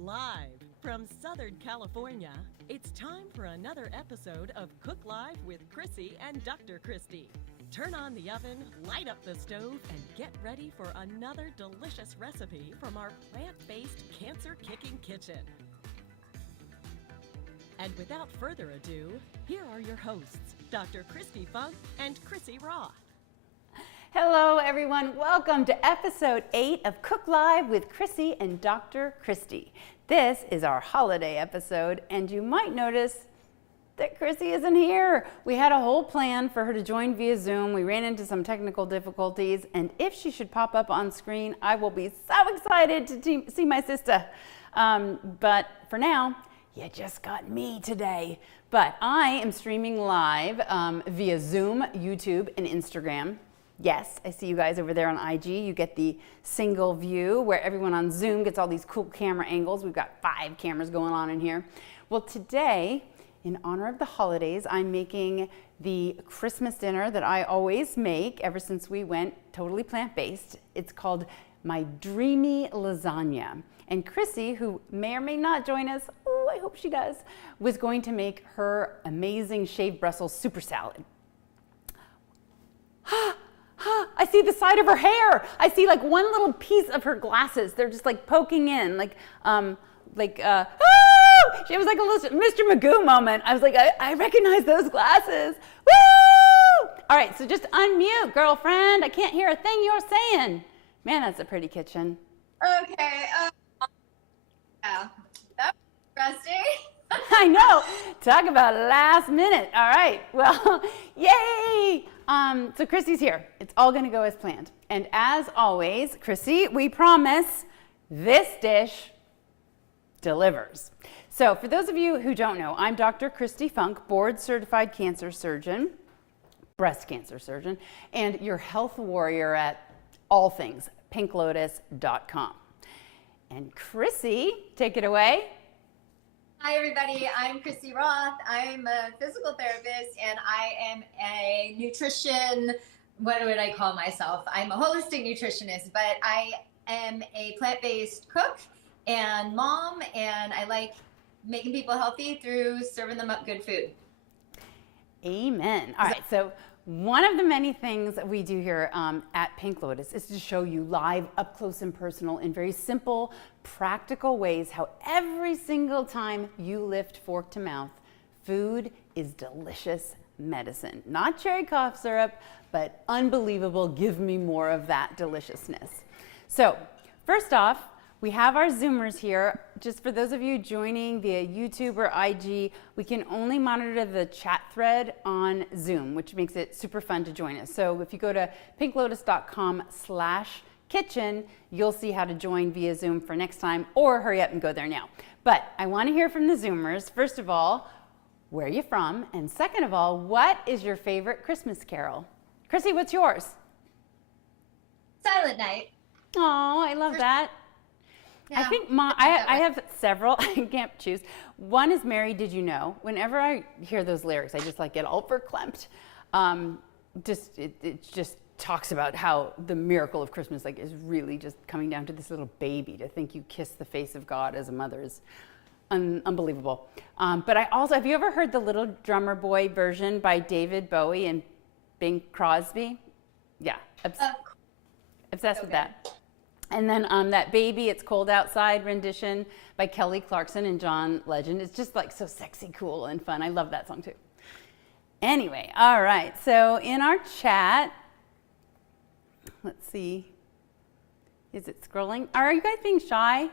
Live from Southern California, it's time for another episode of Cook Live with Chrissy and Dr. Kristi. Turn on the oven, light up the stove, and get ready for another delicious recipe from our plant-based, cancer-kicking kitchen. And without further ado, here are your hosts, Dr. Christy Funk and Chrissy Roth. Hello everyone, welcome to episode 8 of Cook Live with Chrissy and Dr. Kristi. This is our holiday episode, and you might notice that Chrissy isn't here. We had a whole plan for her to join via Zoom. We ran into some technical difficulties, and if she should pop up on screen, I will be so excited to see my sister. But for now, you just got me today. But I am streaming live via Zoom, YouTube, and Instagram. Yes, I see you guys over there on IG. You get the single view where everyone on Zoom gets all these cool camera angles. We've got 5 cameras going on in here. Well, today, in honor of the holidays, I'm making the Christmas dinner that I always make ever since we went totally plant-based. It's called my Dreamy Lasagna. And Chrissy, who may or may not join us, oh, I hope she does, was going to make her amazing shaved Brussels super salad. I see the side of her hair. I see like one little piece of her glasses. They're just like poking in, she was like a little Mr. Magoo moment. I was like, I recognize those glasses. Woo! All right, so just unmute, girlfriend. I can't hear a thing you're saying. Man, that's a pretty kitchen. Okay. Yeah, that was interesting. I know. Talk about last minute. All right. Well, yay. So Chrissy's here. It's all going to go as planned. And as always, Chrissy, we promise this dish delivers. So for those of you who don't know, I'm Dr. Christy Funk, board certified cancer surgeon, breast cancer surgeon, and your health warrior at all things pinklotus.com. And Chrissy, take it away. Hi, everybody. I'm Chrissy Roth. I'm a physical therapist, and I am a nutrition, what would I call myself? I'm a holistic nutritionist, but I am a plant-based cook and mom, and I like making people healthy through serving them up good food. Amen. All right, so one of the many things that we do here at Pink Lotus is to show you live, up close and personal, in very simple, practical ways how every single time you lift fork to mouth, food is delicious medicine. Not cherry cough syrup, but unbelievable, give me more of that deliciousness. So first off, we have our Zoomers here. Just for those of you joining via YouTube or IG, we can only monitor the chat thread on Zoom, which makes it super fun to join us. So if you go to pinklotus.com/kitchen, you'll see how to join via Zoom for next time, or hurry up and go there now. But I want to hear from the Zoomers. First of all, where are you from? And second of all, what is your favorite Christmas carol? Chrissy, what's yours? Silent Night. Oh, I love that. Yeah, I think I have several. I can't choose. One is Mary, Did You Know? Whenever I hear those lyrics, I just like get all verklempt. It just talks about how the miracle of Christmas is really just coming down to this little baby. To think you kiss the face of God as a mother is unbelievable. But I also, have you ever heard the Little Drummer Boy version by David Bowie and Bing Crosby? Yeah, obsessed with that. And then that Baby, It's Cold Outside rendition by Kelly Clarkson and John Legend. It's just like so sexy, cool, and fun. I love that song too. Anyway, all right. So in our chat, let's see. Is it scrolling? Are you guys being shy?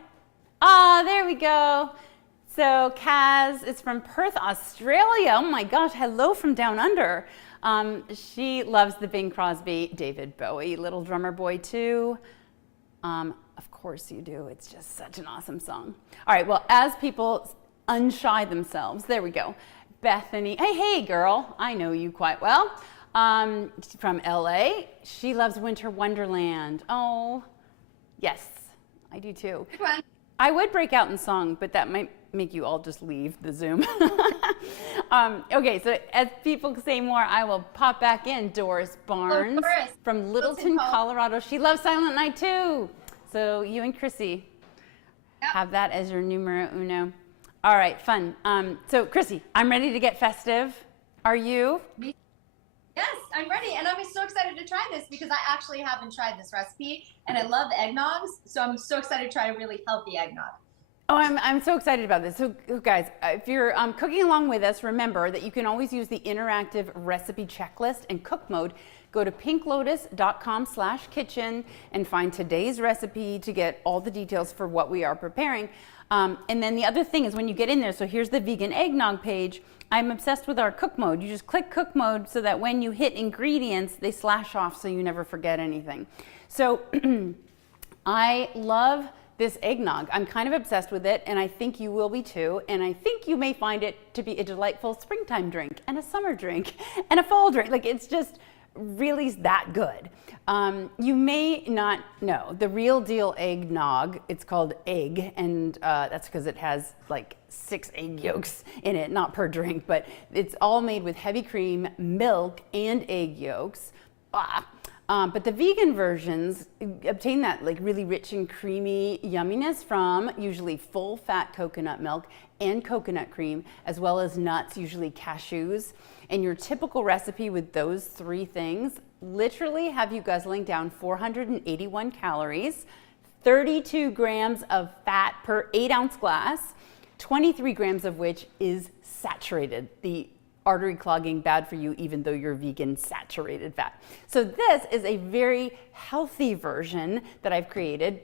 Ah, there we go. So Kaz is from Perth, Australia. Oh my gosh, hello from down under. She loves the Bing Crosby, David Bowie, Little Drummer Boy too. Of course you do. It's just such an awesome song. All right, well, as people unshy themselves, there we go. Bethany, hey girl, I know you quite well. From LA, she loves Winter Wonderland. Oh, yes, I do too. I would break out in song, but that might make you all just leave the Zoom. Okay, so as people say more, I will pop back in. Doris Barnes from Littleton, Colorado. She loves Silent Night too. So you and Chrissy. Yeah, Have that as your numero uno. All right, fun. So Chrissy, I'm ready to get festive. Are you? Yes, I'm ready. And I'm so excited to try this because I actually haven't tried this recipe and I love eggnogs. So I'm so excited to try a really healthy eggnog. Oh, I'm so excited about this. So guys, if you're cooking along with us, remember that you can always use the interactive recipe checklist and cook mode. Go to pinklotus.com/kitchen and find today's recipe to get all the details for what we are preparing. And then the other thing is when you get in there, so here's the vegan eggnog page. I'm obsessed with our cook mode. You just click cook mode so that when you hit ingredients, they slash off so you never forget anything. So I love this eggnog. I'm kind of obsessed with it, and I think you will be too. And I think you may find it to be a delightful springtime drink and a summer drink and a fall drink. Like, it's just really that good. You may not know the real deal eggnog. It's called egg, and that's because it has like 6 egg yolks in it, not per drink, but it's all made with heavy cream, milk, and egg yolks. But the vegan versions obtain that like really rich and creamy yumminess from usually full fat coconut milk and coconut cream, as well as nuts, usually cashews. And your typical recipe with those 3 things literally have you guzzling down 481 calories, 32 grams of fat per 8-ounce glass, 23 grams of which is saturated, the artery clogging, bad for you, even though you're vegan, saturated fat. So this is a very healthy version that I've created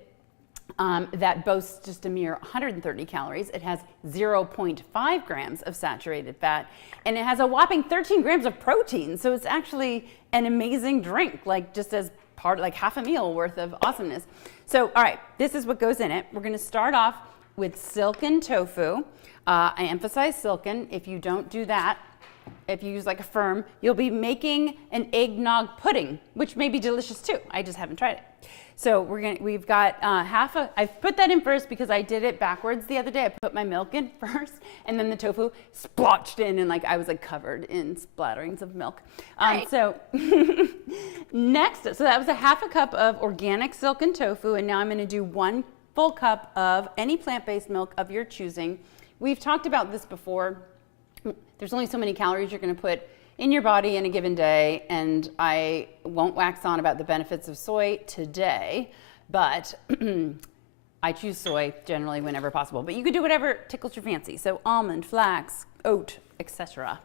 that boasts just a mere 130 calories. It has 0.5 grams of saturated fat, and it has a whopping 13 grams of protein. So it's actually an amazing drink, like just as part, like half a meal worth of awesomeness. So, all right, this is what goes in it. We're gonna start off with silken tofu. I emphasize silken. If you don't do that, if you use like a firm, you'll be making an eggnog pudding, which may be delicious too. I just haven't tried it. So we've got I've put that in first because I did it backwards the other day. I put my milk in first and then the tofu splotched in, and like I was like covered in splatterings of milk. So next, so that was a half a cup of organic silken tofu, and now I'm gonna do 1 full cup of any plant-based milk of your choosing. We've talked about this before. There's only so many calories you're going to put in your body in a given day, and I won't wax on about the benefits of soy today, but I choose soy generally whenever possible. But you could do whatever tickles your fancy. So almond, flax, oat, etc.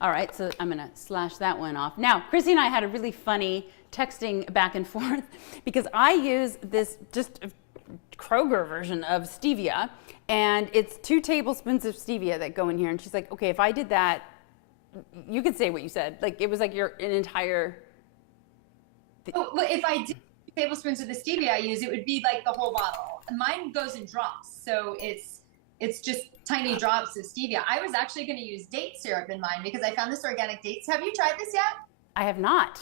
All right, so I'm going to slash that one off. Now, Chrissy and I had a really funny texting back and forth because I use this just Kroger version of stevia, and it's 2 tablespoons of stevia that go in here. And she's like, okay, if I did that, you could say what you said. Like, it was like an entire. Well, if I did 2 tablespoons of the stevia I use, it would be like the whole bottle. Mine goes in drops, so it's just tiny drops of stevia. I was actually going to use date syrup in mine because I found this organic dates. Have you tried this yet? I have not.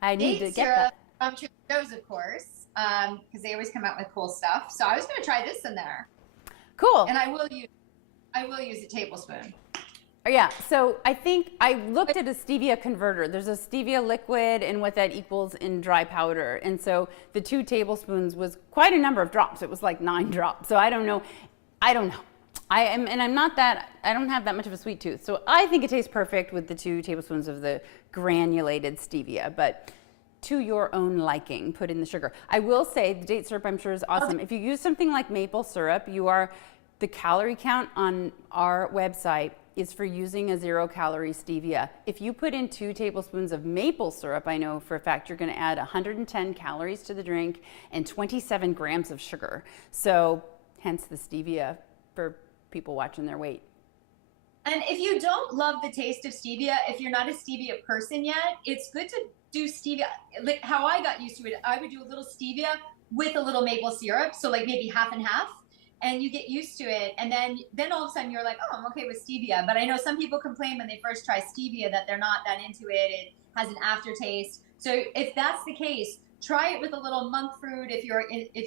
I need to get that. From Trader Joe's, of course, because they always come out with cool stuff. So I was going to try this in there. Cool. And I will use a tablespoon. Yeah, so I think I looked at a stevia converter. There's a stevia liquid and what that equals in dry powder. And so the 2 tablespoons was quite a number of drops. It was like 9 drops. So I don't know. I don't have that much of a sweet tooth. So I think it tastes perfect with the 2 tablespoons of the granulated stevia, but to your own liking, put in the sugar. I will say the date syrup I'm sure is awesome. If you use something like maple syrup, the calorie count on our website is for using a 0-calorie stevia. If you put in 2 tablespoons of maple syrup, I know for a fact you're going to add 110 calories to the drink and 27 grams of sugar. So hence the stevia for people watching their weight. And if you don't love the taste of stevia, if you're not a stevia person yet, it's good to do stevia. Like how I got used to it, I would do a little stevia with a little maple syrup. So like maybe half and half. And you get used to it, and then all of a sudden you're like, oh, I'm okay with stevia. But I know some people complain when they first try stevia that they're not that into it. It has an aftertaste. So if that's the case, try it with a little monk fruit if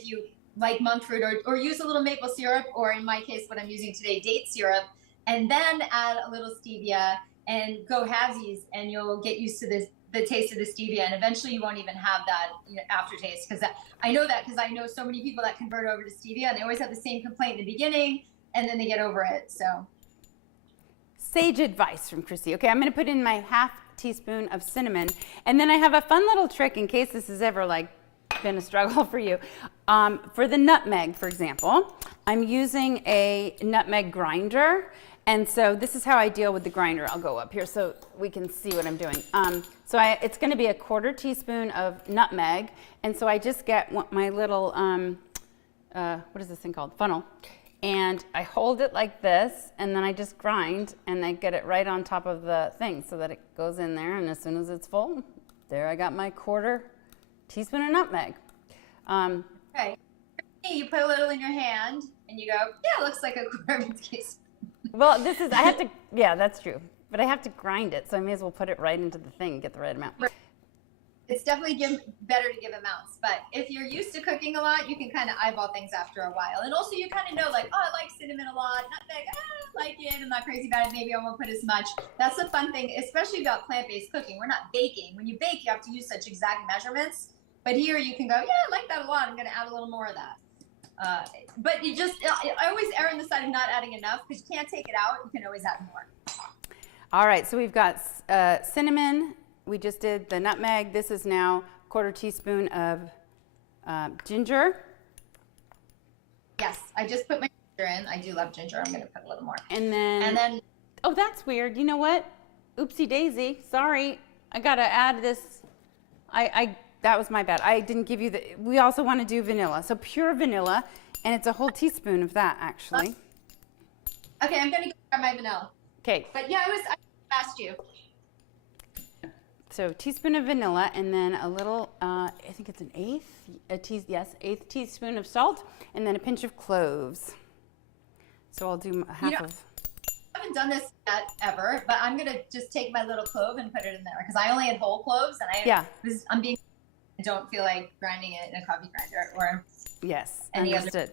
you like monk fruit, or use a little maple syrup, or in my case, what I'm using today, date syrup, and then add a little stevia and go halvesies, and you'll get used to the taste of the stevia, and eventually you won't even have that aftertaste. Because I know that because I know so many people that convert over to stevia, and they always have the same complaint in the beginning, and then they get over it. So, sage advice from Kristi. Okay, I'm going to put in my half teaspoon of cinnamon, and then I have a fun little trick in case this has ever like been a struggle for you. For the nutmeg, for example, I'm using a nutmeg grinder. And so this is how I deal with the grinder. I'll go up here so we can see what I'm doing. It's going to be a 1/4 teaspoon of nutmeg. And so I just get my little, what is this thing called? Funnel. And I hold it like this, and then I just grind, and I get it right on top of the thing so that it goes in there. And as soon as it's full, there I got my 1/4 teaspoon of nutmeg. Okay. You put a little in your hand, and you go, yeah, it looks like a 1/4 teaspoon. Well, I have to, yeah, that's true. But I have to grind it, so I may as well put it right into the thing and get the right amount. It's definitely better to give amounts. But if you're used to cooking a lot, you can kind of eyeball things after a while. And also you kind of know, like, oh, I like cinnamon a lot. Nutmeg, I like it. I'm not crazy about it. Maybe I won't put as much. That's the fun thing, especially about plant-based cooking. We're not baking. When you bake, you have to use such exact measurements. But here you can go, yeah, I like that a lot. I'm going to add a little more of that. But I always err on the side of not adding enough because you can't take it out. You can always add more. All right, so we've got cinnamon. We just did the nutmeg. This is now 1/4 teaspoon of ginger. Yes, I just put my ginger in. I do love ginger. I'm going to put a little more. And then, oh, that's weird. You know what? Oopsie daisy. Sorry. I got to add this. That was my bad. I didn't give you we also want to do vanilla. So pure vanilla, and it's a whole teaspoon of that, actually. Okay, I'm going to go grab my vanilla. Okay. But yeah, I asked you. So teaspoon of vanilla, and then a little, I think it's an eighth teaspoon of salt, and then a pinch of cloves. So I'll do half of. I haven't done this yet ever, but I'm going to just take my little clove and put it in there because I only had whole cloves, and I don't feel like grinding it in a coffee grinder or any other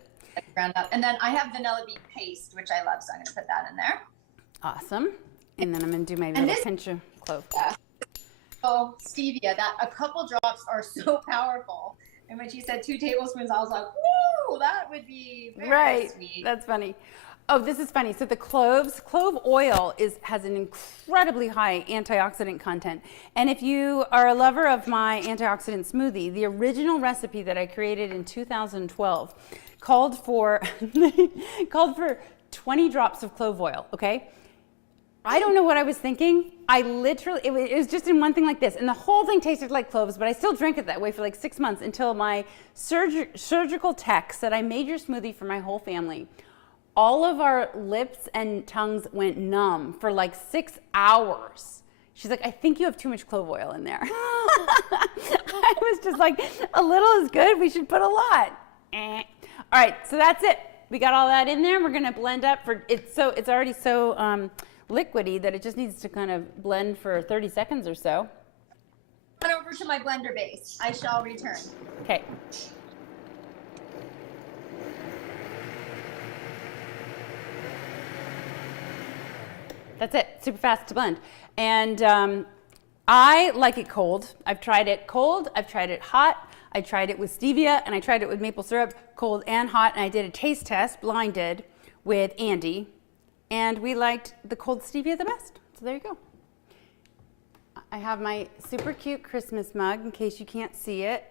ground up. And then I have vanilla bean paste, which I love, so I'm going to put that in there. Awesome. And then I'm going to do my little pinch of clove. Yeah. Oh, stevia, that a couple drops are so powerful. And when she said 2 tablespoons, I was like, woo, that would be very sweet. That's funny. Oh, this is funny. So the clove oil has an incredibly high antioxidant content. And if you are a lover of my antioxidant smoothie, the original recipe that I created in 2012 called for 20 drops of clove oil, okay? I don't know what I was thinking. It was just in one thing like this. And the whole thing tasted like cloves, but I still drank it that way for like 6 months until my surgical tech said, I made your smoothie for my whole family. All of our lips and tongues went numb for like 6 hours. She's like, I think you have too much clove oil in there. I was just like, a little is good. We should put a lot. All right, so that's it. We got all that in there. We're going to blend up it's already so liquidy that it just needs to kind of blend for 30 seconds or so. Run over to my blender base. I shall return. Okay. That's it, super fast to blend. And I like it cold. I've tried it cold, I've tried it hot, I tried it with stevia, and I tried it with maple syrup, cold and hot, and I did a taste test, blinded, with Andy, and we liked the cold stevia the best. So there you go. I have my super cute Christmas mug, in case you can't see it.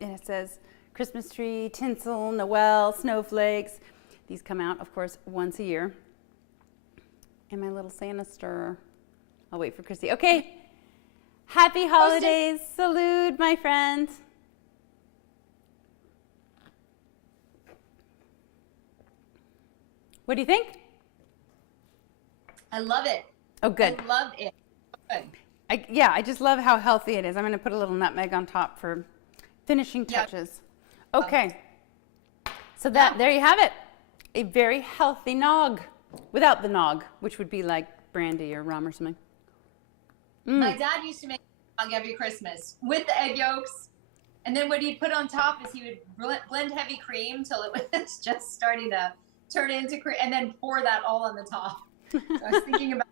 And it says Christmas tree, tinsel, Noel, snowflakes. These come out, of course, once a year. And my little Santa stirrer. I'll wait for Kristi. Okay. Happy holidays. Salute, my friends. What do you think? I love it. Oh, good. I love it. Good. I just love how healthy it is. I'm going to put a little nutmeg on top for finishing touches. Yep. Okay. So there you have it. A very healthy nog. Without the nog, which would be like brandy or rum or something. My dad used to make nog every Christmas with the egg yolks. And then what he'd put on top is he would blend heavy cream till it was just starting to turn into cream and then pour that all on the top. So I was thinking about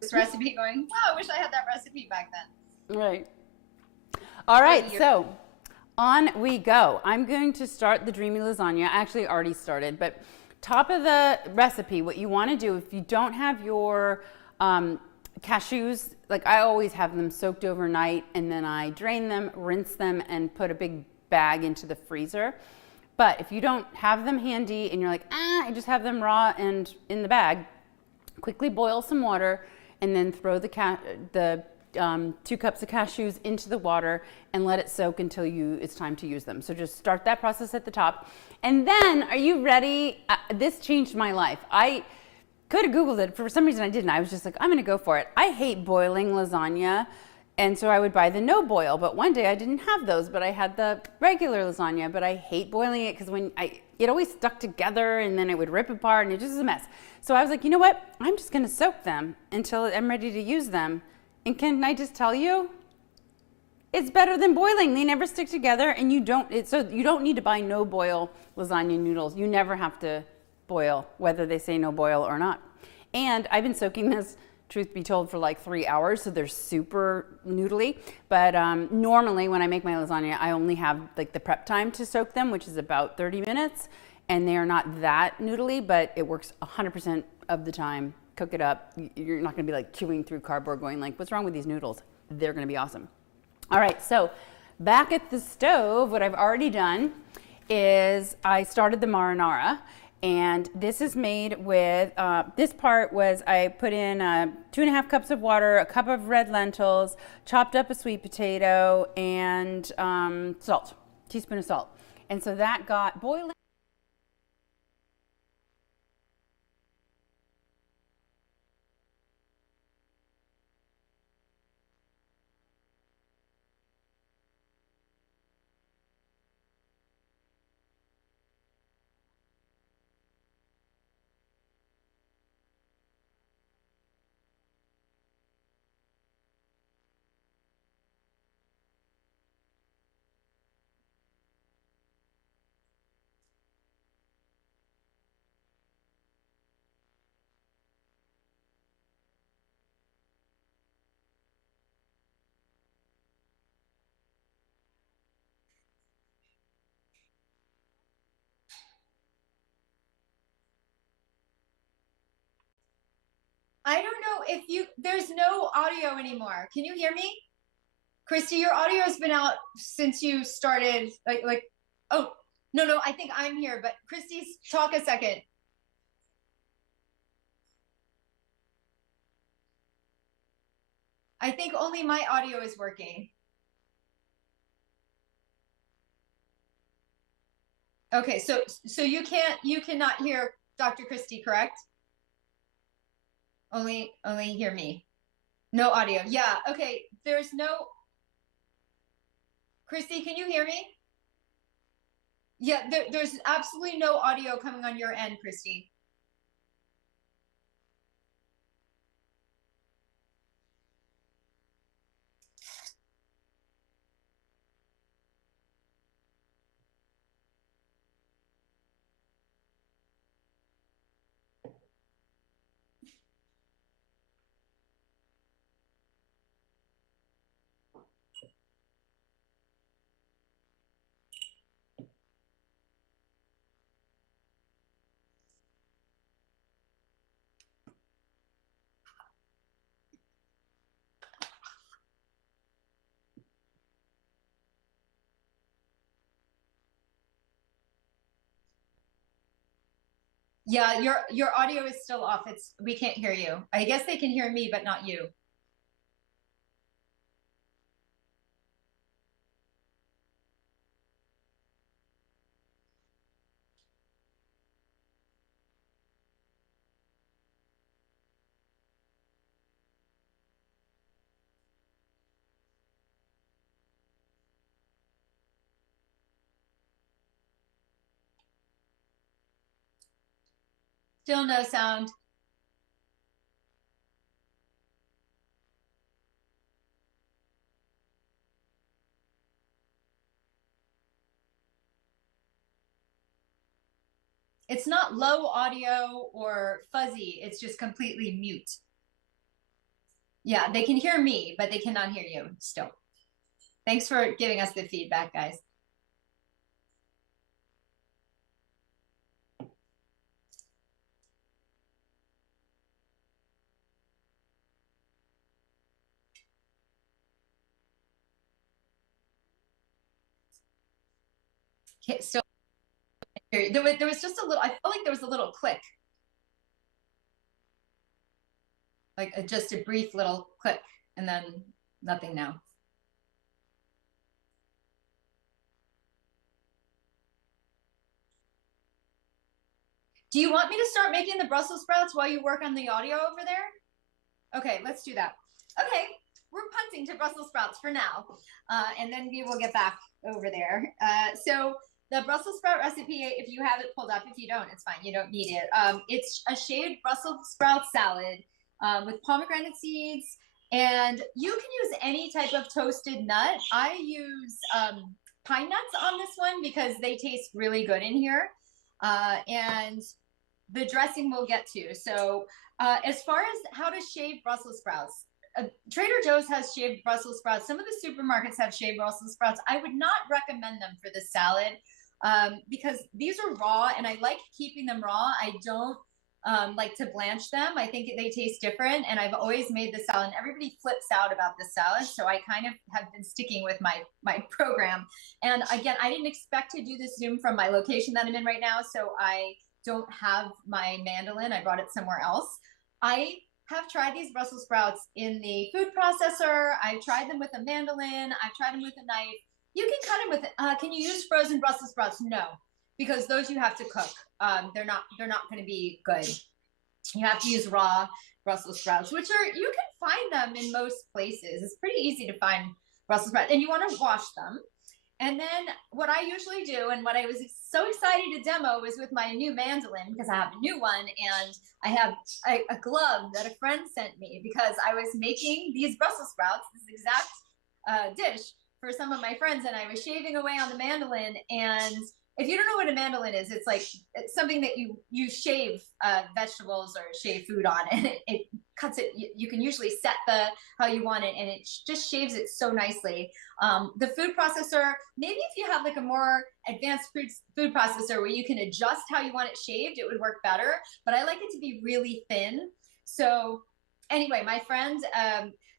this recipe going, wow, I wish I had that recipe back then. Right. All right, You're- so on we go. I'm going to start the Dreamy Lasagna. I actually already started, but top of the recipe, what you want to do if you don't have your cashews, like I always have them soaked overnight and then I drain them, rinse them, and put a big bag into the freezer. But if you don't have them handy and you're like, I just have them raw and in the bag, quickly boil some water and then throw the 2 cups of cashews into the water and let it soak until it's time to use them. So just start that process at the top. And then, are you ready? This changed my life. I could have Googled it. For some reason I didn't. I was just like, I'm going to go for it. I hate boiling lasagna. And so I would buy the no boil. But one day I didn't have those, but I had the regular lasagna. But I hate boiling it because it always stuck together and then it would rip apart and it just was a mess. So I was like, you know what? I'm just going to soak them until I'm ready to use them. And can I just tell you, it's better than boiling. They never stick together, and so you don't need to buy no boil lasagna noodles. You never have to boil, whether they say no boil or not. And I've been soaking this, truth be told, for like 3 hours, so they're super noodly. But normally when I make my lasagna, I only have like the prep time to soak them, which is about 30 minutes, and they are not that noodly, but it works 100% of the time. Cook it up. You're not going to be like chewing through cardboard going like, what's wrong with these noodles? They're going to be awesome. All right, so back at the stove, what I've already done is I started the marinara, and this is made with, this part was I put in 2.5 cups of water, a cup of red lentils, chopped up a sweet potato, and salt, teaspoon of salt. And so that got boiling. I don't know if there's no audio anymore. Can you hear me? Kristi, your audio has been out since you started, oh, no, I think I'm here, but Kristi, talk a second. I think only my audio is working. Okay, so you cannot hear Dr. Kristi, correct? Only hear me. No audio. Yeah, okay. There's no Kristi, can you hear me? Yeah, there's absolutely no audio coming on your end, Kristi. Yeah, your audio is still off. We can't hear you. I guess they can hear me, but not you. Still no sound. It's not low audio or fuzzy. It's just completely mute. Yeah, they can hear me, but they cannot hear you still. Thanks for giving us the feedback, guys. Okay, so there was just a little, I felt like there was a little click. Like just a brief little click and then nothing now. Do you want me to start making the Brussels sprouts while you work on the audio over there? Okay, let's do that. Okay, we're punting to Brussels sprouts for now, and then we will get back over there. So the Brussels sprout recipe, if you have it pulled up, if you don't, it's fine. You don't need it. It's a shaved Brussels sprout salad with pomegranate seeds, and you can use any type of toasted nut. I use pine nuts on this one because they taste really good in here. And the dressing we'll get to. So as far as how to shave Brussels sprouts, Trader Joe's has shaved Brussels sprouts. Some of the supermarkets have shaved Brussels sprouts. I would not recommend them for this salad because these are raw and I like keeping them raw. I don't like to blanch them. I think they taste different, and I've always made the salad. And everybody flips out about the salad, so I kind of have been sticking with my program. And again, I didn't expect to do this Zoom from my location that I'm in right now, so I don't have my mandolin. I brought it somewhere else. I have tried these Brussels sprouts in the food processor. I've tried them with a mandolin. I've tried them with a knife. You can cut them with. Can you use frozen Brussels sprouts? No, because those you have to cook. They're not going to be good. You have to use raw Brussels sprouts, which are, you can find them in most places. It's pretty easy to find Brussels sprouts, and you want to wash them. And then what I usually do, and what I was so excited to demo, was with my new mandolin, because I have a new one, and I have a glove that a friend sent me because I was making these Brussels sprouts, this exact dish, for some of my friends, and I was shaving away on the mandolin. And if you don't know what a mandolin is, it's like it's something that you shave vegetables or shave food on, and it cuts it. You can usually set how you want it, and it just shaves it so nicely. The food processor, maybe if you have like a more advanced food processor where you can adjust how you want it shaved, it would work better. But I like it to be really thin. So anyway, my friends,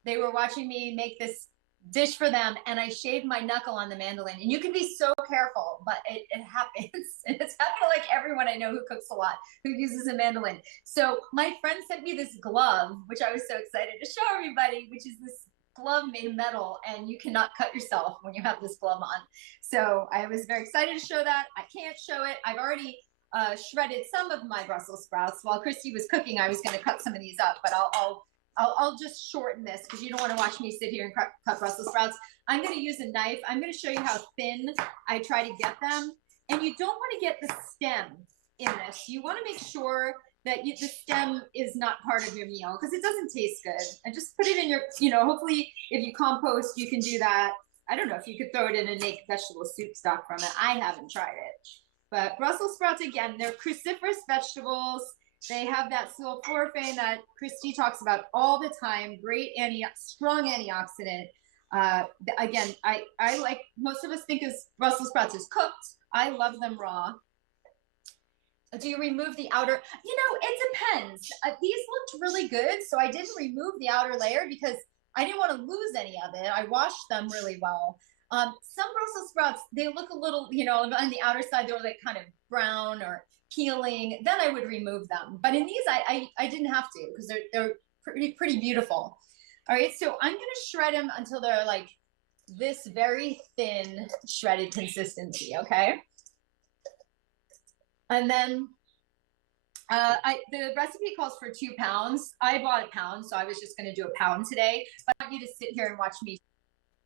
they were watching me make this dish for them, and I shaved my knuckle on the mandolin. And you can be so careful, but it happens. It's happened to like everyone I know who cooks a lot, who uses a mandolin. So my friend sent me this glove, which I was so excited to show everybody, which is this glove made of metal, and you cannot cut yourself when you have this glove on. So I was very excited to show that. I can't show it. I've already shredded some of my Brussels sprouts. While Kristi was cooking, I was going to cut some of these up, but I'll just shorten this because you don't want to watch me sit here and cut Brussels sprouts. I'm going to use a knife. I'm going to show you how thin I try to get them. And you don't want to get the stem in this. You want to make sure that the stem is not part of your meal because it doesn't taste good. And just put it in your, hopefully if you compost, you can do that. I don't know if you could throw it in and make vegetable soup stock from it. I haven't tried it. But Brussels sprouts, again, they're cruciferous vegetables. They have that sulforaphane that Kristi talks about all the time. Great strong antioxidant. Again, I like, most of us think of Brussels sprouts as cooked. I love them raw. Do you remove the outer? It depends. These looked really good, so I didn't remove the outer layer because I didn't want to lose any of it. I washed them really well. Some Brussels sprouts, they look a little, on the outer side, they're like kind of brown or peeling. Then I would remove them. But in these, I didn't have to because they're pretty beautiful. All right, so I'm going to shred them until they're like this very thin shredded consistency, okay? And then the recipe calls for 2 pounds. I bought a pound, so I was just going to do a pound today. But I want you to sit here and watch me.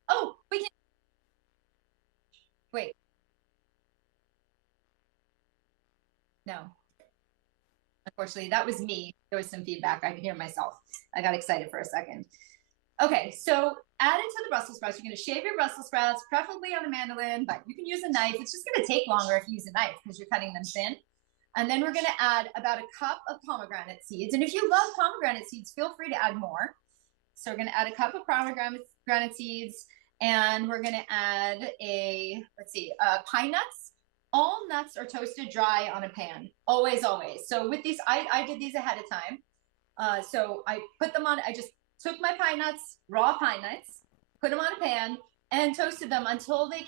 Oh, wait. No. Unfortunately, that was me. There was some feedback. I could hear myself. I got excited for a second. Okay, so add it to the Brussels sprouts. You're going to shave your Brussels sprouts, preferably on a mandolin, but you can use a knife. It's just going to take longer if you use a knife because you're cutting them thin. And then we're going to add about a cup of pomegranate seeds. And if you love pomegranate seeds, feel free to add more. So we're going to add a cup of pomegranate seeds, and we're going to add pine nuts. All nuts are toasted dry on a pan, always, always. So with these, I did these ahead of time. So I put them on, I just took my pine nuts, raw pine nuts, put them on a pan and toasted them until they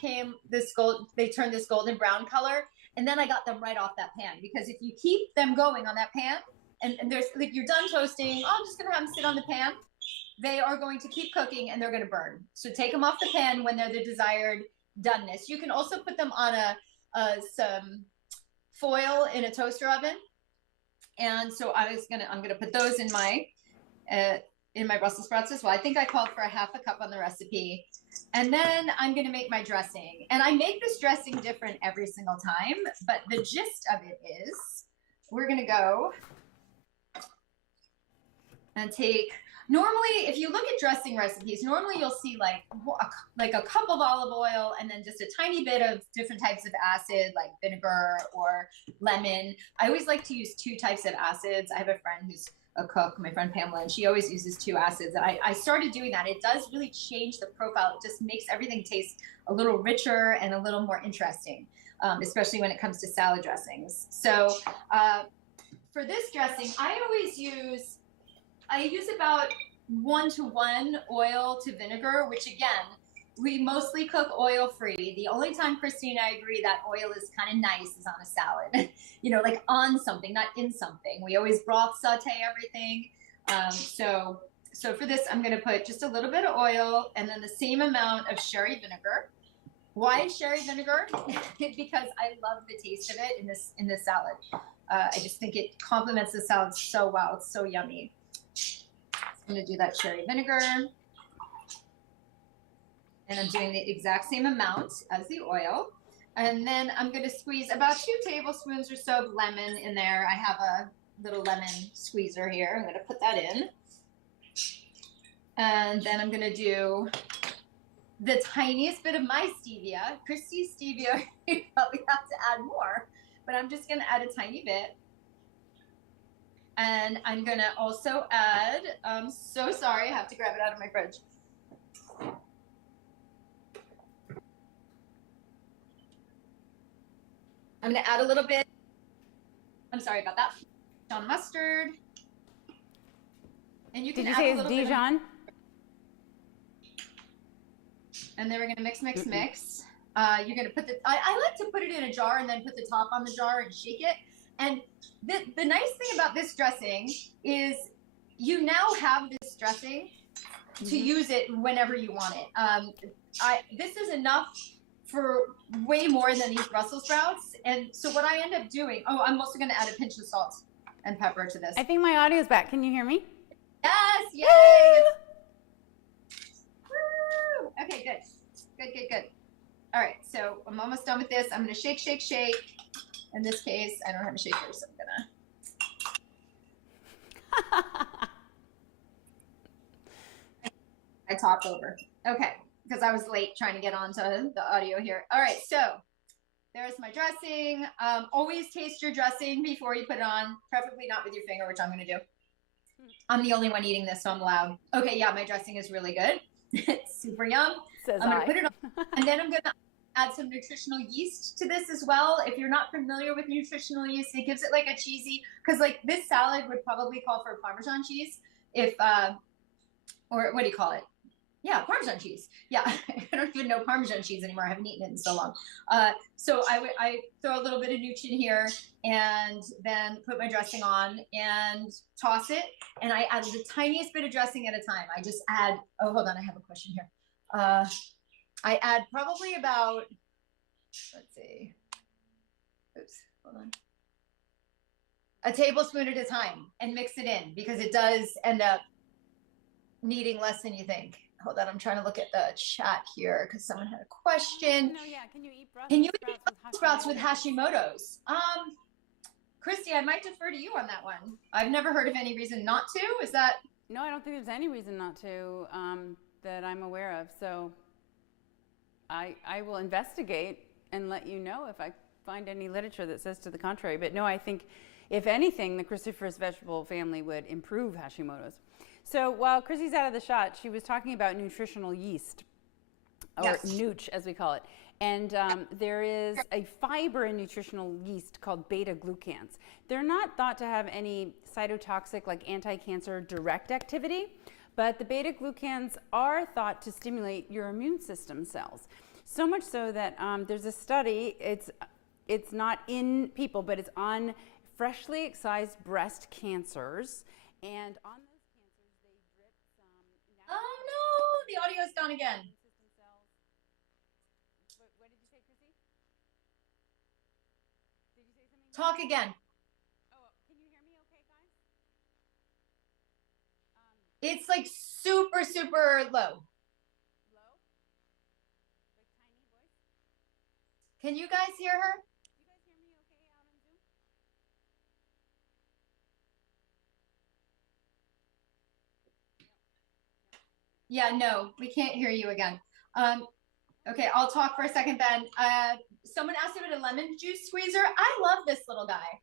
turned this golden brown color. And then I got them right off that pan, because if you keep them going on that pan and there's like, you're done toasting, oh, I'm just going to have them sit on the pan. They are going to keep cooking and they're going to burn. So take them off the pan when they're the desired doneness. You can also put them on some foil in a toaster oven. And so I'm going to put those in my Brussels sprouts as well. I think I called for a half a cup on the recipe. And then I'm going to make my dressing. And I make this dressing different every single time, but the gist of it is we're going to go and take, normally, if you look at dressing recipes, normally you'll see like a cup of olive oil and then just a tiny bit of different types of acid, like vinegar or lemon. I always like to use 2 types of acids. I have a friend who's a cook, my friend Pamela, and she always uses 2 acids. And I started doing that. It does really change the profile. It just makes everything taste a little richer and a little more interesting, especially when it comes to salad dressings. So for this dressing, I use about 1-to-1 oil to vinegar, which again, we mostly cook oil free. The only time Kristi and I agree that oil is kind of nice is on a salad, like on something, not in something. We always broth saute everything. So for this, I'm going to put just a little bit of oil and then the same amount of sherry vinegar. Why sherry vinegar? Because I love the taste of it in this salad. I just think it complements the salad so well. It's so yummy. I'm going to do that sherry vinegar. And I'm doing the exact same amount as the oil. And then I'm going to squeeze about 2 tablespoons or so of lemon in there. I have a little lemon squeezer here. I'm going to put that in. And then I'm going to do the tiniest bit of my stevia. Kristi's stevia, you probably have to add more, but I'm just going to add a tiny bit. And I'm going to also add, I'm so sorry, I have to grab it out of my fridge. I'm going to add a little bit, I'm sorry about that, Dijon mustard. And you can add a little bit. Did you say it's Dijon? And then we're going to mix. You're going to put I like to put it in a jar and then put the top on the jar and shake it. And the nice thing about this dressing is you now have this dressing to use it whenever you want it. This is enough for way more than these Brussels sprouts. And so what I end up doing, I'm also going to add a pinch of salt and pepper to this. I think my audio's back. Can you hear me? Yes, yay! Woo! Okay, good. All right, so I'm almost done with this. I'm going to shake. In this case, I don't have a shaker, so I'm gonna. I talk over. Okay, because I was late trying to get onto the audio here. All right, so there's my dressing. Always taste your dressing before you put it on, preferably not with your finger, which I'm gonna do. I'm the only one eating this, so I'm allowed. Okay, yeah, my dressing is really good. It's super yum. I'm gonna put it on, and then I'm gonna add some nutritional yeast to this as well. If you're not familiar with nutritional yeast, it gives it like a cheesy, because like this salad would probably call for Parmesan cheese, or what do you call it? Yeah, Parmesan cheese. Yeah, I don't even know Parmesan cheese anymore. I haven't eaten it in so long. So I throw a little bit of Nuch in here and then put my dressing on and toss it. And I add the tiniest bit of dressing at a time. I just add, hold on, I have a question here. I add probably about, let's see, hold on. A tablespoon at a time and mix it in, because it does end up needing less than you think. Hold on, I'm trying to look at the chat here because someone had a question. No, yeah, can you eat Brussels sprouts with Hashimoto's? Kristi, I might defer to you on that one. I've never heard of any reason not to. Is that? No, I don't think there's any reason not to that I'm aware of. So I will investigate and let you know if I find any literature that says to the contrary. But no, I think if anything, the cruciferous vegetable family would improve Hashimoto's. So while Chrissy's out of the shot, she was talking about nutritional yeast, or Yes. nooch as we call it. And there is a fiber in nutritional yeast called beta-glucans. They're not thought to have any cytotoxic, like anti-cancer direct activity, but the beta-glucans are thought to stimulate your immune system cells. So much so that there's a study, it's not in people, but it's on freshly excised breast cancers. And on those cancers, they drip some. Oh no, the audio's gone again. System cells. What did you say, Chrissy? Did you say something? Talk again. Oh, can you hear me okay, guys? It's like super, super low. Low? Like tiny voice? Can you guys hear her? You guys hear me okay out on Zoom? Yeah, no, we can't hear you again. Okay, I'll talk for a second then. Someone asked about a lemon juice squeezer. I love this little guy.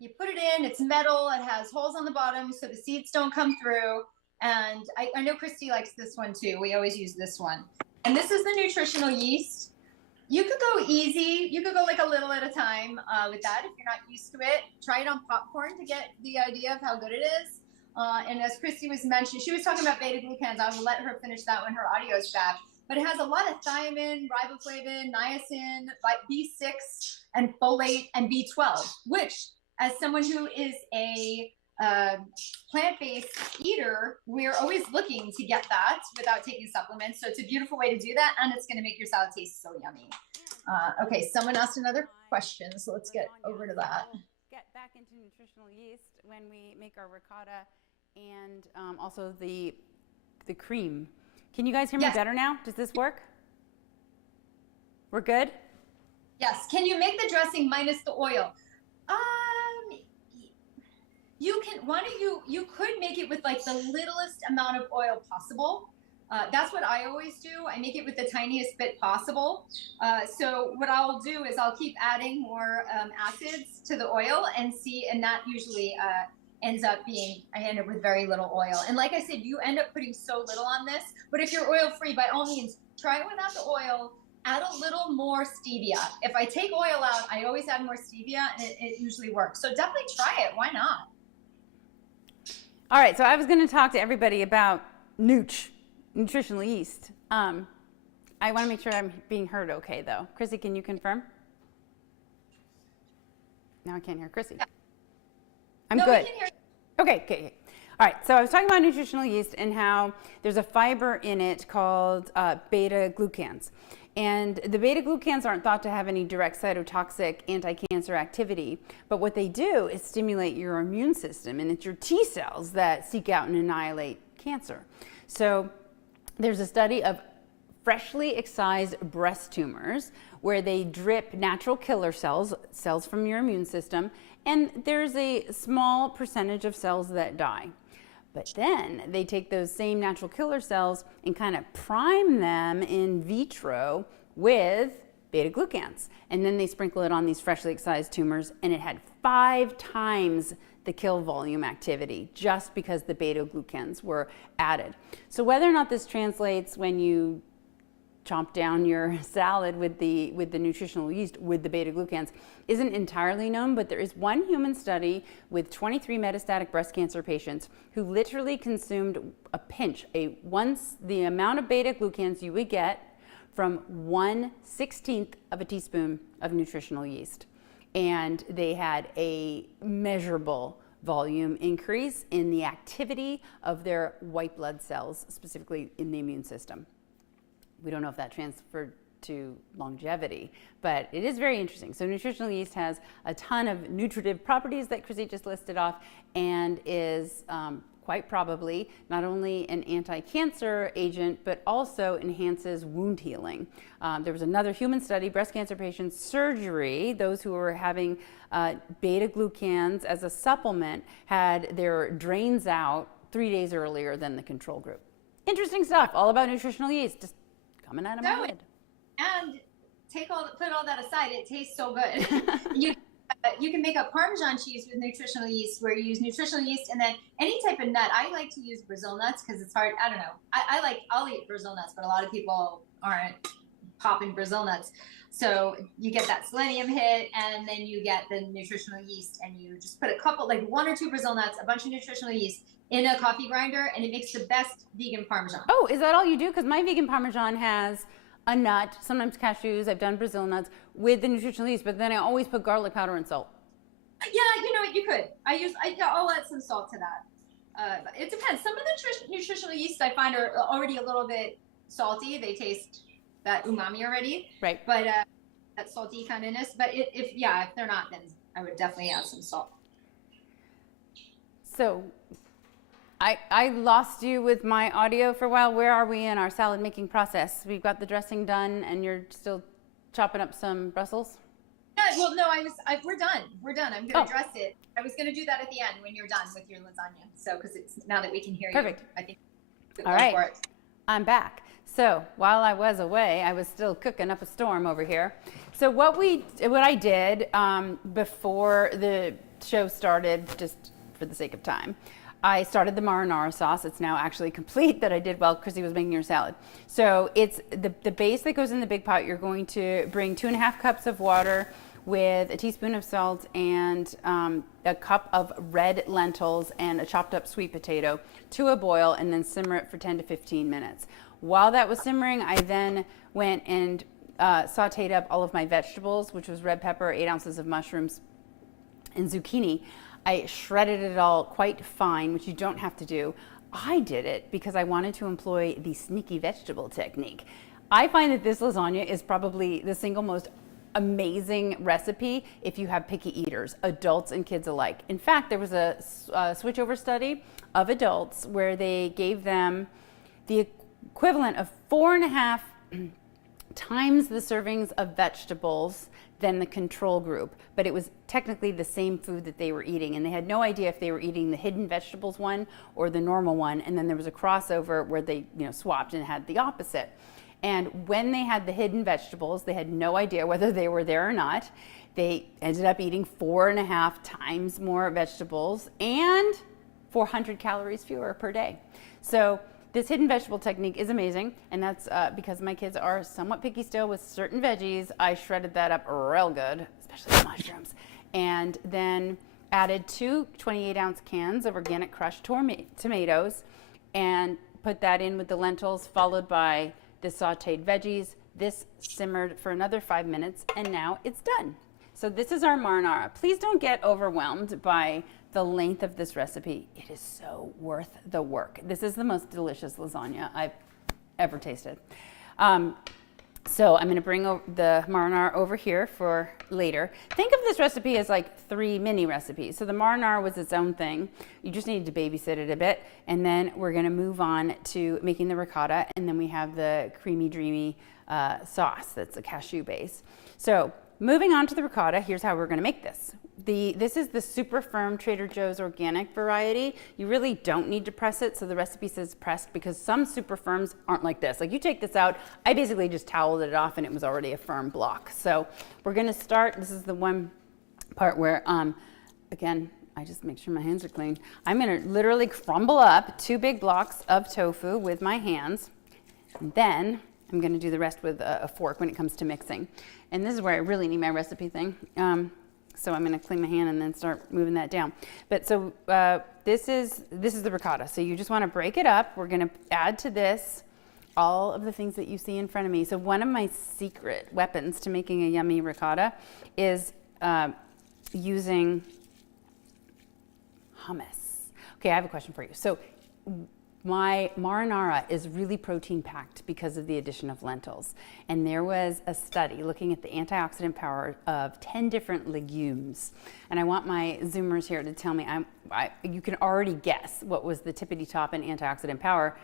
You put it in, it's metal, it has holes on the bottom so the seeds don't come through. And I know Kristi likes this one too. We always use this one. And this is the nutritional yeast. You could go easy. You could go like a little at a time with that if you're not used to it. Try it on popcorn to get the idea of how good it is. And as Kristi was mentioning, she was talking about beta-glucans. I will let her finish that when her audio is back. But it has a lot of thiamine, riboflavin, niacin, B6, and folate, and B12, which, as someone who is a plant-based eater, we're always looking to get that without taking supplements. So it's a beautiful way to do that, and it's going to make your salad taste so yummy. Okay, someone asked another question, so let's get over to that. We'll get back into nutritional yeast when we make our ricotta and also the cream. Can you guys hear me better now? Does this work? We're good? Yes. Can you make the dressing minus the oil? You can. Why don't you could make it with like the littlest amount of oil possible. That's what I always do. I make it with the tiniest bit possible. So what I'll do is I'll keep adding more acids to the oil and see, and that usually ends up being, I end up with very little oil. And like I said, you end up putting so little on this, but if you're oil free, by all means, try it without the oil, add a little more stevia. If I take oil out, I always add more stevia and it usually works. So definitely try it, why not? All right, so I was gonna talk to everybody about nutritional yeast. I wanna make sure I'm being heard okay though. Chrissy, can you confirm? Now I can't hear Chrissy. Yeah. I'm no, good. We can hear you. Okay. All right, so I was talking about nutritional yeast and how there's a fiber in it called beta-glucans. And the beta-glucans aren't thought to have any direct cytotoxic anti-cancer activity, but what they do is stimulate your immune system, and it's your T cells that seek out and annihilate cancer. So there's a study of freshly excised breast tumors where they drip natural killer cells from your immune system, and there's a small percentage of cells that die. But then they take those same natural killer cells and kind of prime them in vitro with beta-glucans. And then they sprinkle it on these freshly excised tumors, and it had 5 times the kill volume activity just because the beta-glucans were added. So whether or not this translates when you chomp down your salad with the nutritional yeast with the beta-glucans isn't entirely known, but there is one human study with 23 metastatic breast cancer patients who literally consumed a pinch, the amount of beta-glucans you would get from 1/16 of a teaspoon of nutritional yeast. And they had a measurable volume increase in the activity of their white blood cells, specifically in the immune system. We don't know if that transferred to longevity, but it is very interesting. So nutritional yeast has a ton of nutritive properties that Chrissy just listed off, and is quite probably not only an anti-cancer agent, but also enhances wound healing. There was another human study, breast cancer patients surgery, those who were having beta-glucans as a supplement had their drains out 3 days earlier than the control group. Interesting stuff, all about nutritional yeast, just coming out of my head. And put all that aside, it tastes so good. You you can make a Parmesan cheese with nutritional yeast, where you use nutritional yeast, and then any type of nut. I like to use Brazil nuts because it's hard. I don't know. I'll eat Brazil nuts, but a lot of people aren't popping Brazil nuts. So you get that selenium hit, and then you get the nutritional yeast, and you just put a couple, like 1 or 2 Brazil nuts, a bunch of nutritional yeast in a coffee grinder, and it makes the best vegan Parmesan. Oh, is that all you do? Because my vegan Parmesan has a nut, sometimes cashews. I've done Brazil nuts with the nutritional yeast, but then I always put garlic powder and salt. Yeah, you know what, you could. I'll add some salt to that. It depends. Some of the nutritional yeast I find are already a little bit salty. They taste that umami already. Right. But that salty kindness. But if they're not, then I would definitely add some salt. So I lost you with my audio for a while. Where are we in our salad making process? We've got the dressing done, and you're still chopping up some Brussels? Yeah, well, no, we're done. We're done. I'm going to dress it. I was going to do that at the end when you're done with your lasagna. So, because it's now that we can hear Perfect. you, I think. All right. I'm back. So while I was away, I was still cooking up a storm over here. So what I did before the show started, just for the sake of time, I started the marinara sauce. It's now actually complete that I did while Chrissy was making her salad. So it's the base that goes in the big pot. You're going to bring 2.5 cups of water with a teaspoon of salt and a cup of red lentils and a chopped up sweet potato to a boil, and then simmer it for 10 to 15 minutes. While that was simmering, I then went and sauteed up all of my vegetables, which was red pepper, 8 ounces of mushrooms, and zucchini. I shredded it all quite fine, which you don't have to do. I did it because I wanted to employ the sneaky vegetable technique. I find that this lasagna is probably the single most amazing recipe if you have picky eaters, adults and kids alike. In fact, there was a switchover study of adults where they gave them the equivalent of 4.5 times the servings of vegetables than the control group, but it was technically the same food that they were eating, and they had no idea if they were eating the hidden vegetables one or the normal one. And then there was a crossover where they swapped and had the opposite. And when they had the hidden vegetables, they had no idea whether they were there or not. They ended up eating 4.5 times more vegetables and 400 calories fewer per day. So this hidden vegetable technique is amazing, and that's because my kids are somewhat picky still with certain veggies. I shredded that up real good, especially the mushrooms, and then added 2 28-ounce cans of organic crushed tomatoes and put that in with the lentils, followed by the sauteed veggies. This simmered for another 5 minutes, and now it's done. So this is our marinara. Please don't get overwhelmed by the length of this recipe. It is so worth the work. This is the most delicious lasagna I've ever tasted. So I'm going to bring the marinara over here for later. Think of this recipe as like 3 mini recipes. So the marinara was its own thing. You just needed to babysit it a bit. And then we're going to move on to making the ricotta. And then we have the creamy, dreamy sauce that's a cashew base. So moving on to the ricotta, here's how we're going to make this. This is the super firm Trader Joe's organic variety. You really don't need to press it, so the recipe says pressed because some super firms aren't like this. Like you take this out, I basically just toweled it off and it was already a firm block. So we're gonna start, this is the one part where, again, I just make sure my hands are clean. I'm gonna literally crumble up 2 big blocks of tofu with my hands. And then I'm gonna do the rest with a fork when it comes to mixing. And this is where I really need my recipe thing. So I'm going to clean my hand and then start moving that down. But so this is the ricotta. So you just want to break it up. We're going to add to this all of the things that you see in front of me. So one of my secret weapons to making a yummy ricotta is using hummus. Okay, I have a question for you. So my marinara is really protein packed because of the addition of lentils. And there was a study looking at the antioxidant power of 10 different legumes. And I want my Zoomers here to tell me, you can already guess what was the tippity top in antioxidant power.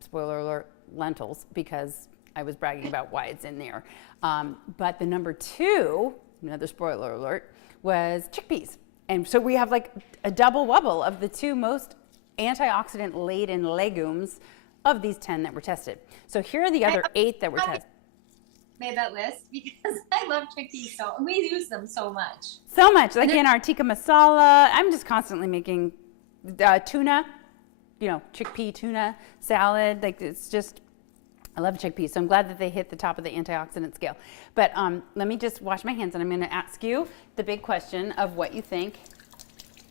Spoiler alert, lentils, because I was bragging about why it's in there. But the number 2, another spoiler alert, was chickpeas. And so we have like a double wubble of the 2 most antioxidant laden legumes of these 10 that were tested. So here are the other 8 that were tested. made that list because I love chickpeas so we use them so much. So much, like in our tikka masala. I'm just constantly making tuna, chickpea tuna salad. Like it's just, I love chickpeas. So I'm glad that they hit the top of the antioxidant scale. But let me just wash my hands and I'm going to ask you the big question of what you think